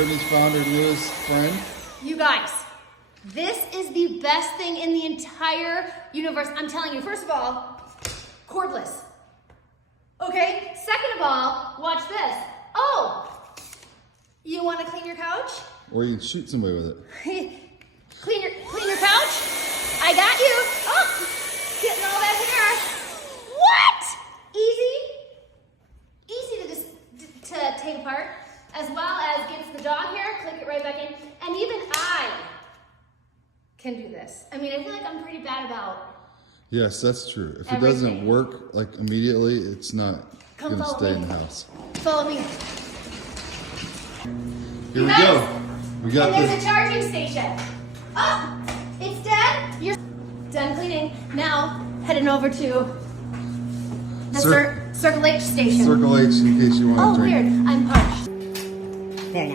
Brittany's found her newest friend. You guys, this is the best thing in the entire universe. I'm telling you, first of all, cordless. Okay, second of all, watch this. Oh, you want to clean your couch? Or you can shoot somebody with it. clean your couch? I got you. Oh, getting all that hair. What? Easy to just to take apart, as well as gets the dog hair, click it right back in, and even I can do this. I mean, I feel like I'm pretty bad about Yes, that's true. If it everything. doesn't work like immediately, it's not Come gonna follow stay me. in the house. Follow me. Here we guys, go. We got and there's the a charging station. Oh, it's dead. You're done cleaning. Now, heading over to the Circle H station. Circle H in case you want to Oh, drink. weird. I'm parched. Very nice.